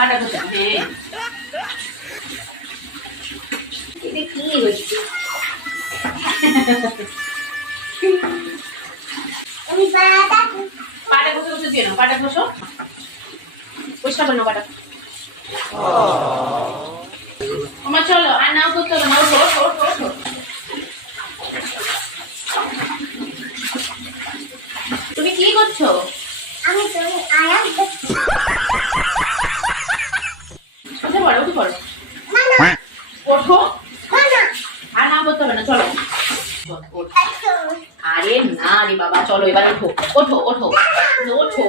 পাটা ঘষা। হ্যাঁ, এটা কি হচ্ছে? পাটা ঘষে ঘষে দিয়ে নাও, পাটা ঘষো, পরিষ্কার করে নাও পাটা। আমার চলো, আর নাও করতে হবে না, ওঠো ওঠো ওঠো ওঠো। তুমি কি করছো? আমি তো আরাম করছি। উঠে পড়ো, উঠে পড়ো, না না ওঠো, না না আর নাও করতে হবে না, চলো। চলো, ওঠো। আরে না রে বাবা, চলো এবার ওঠো ওঠো ওঠো ওঠো।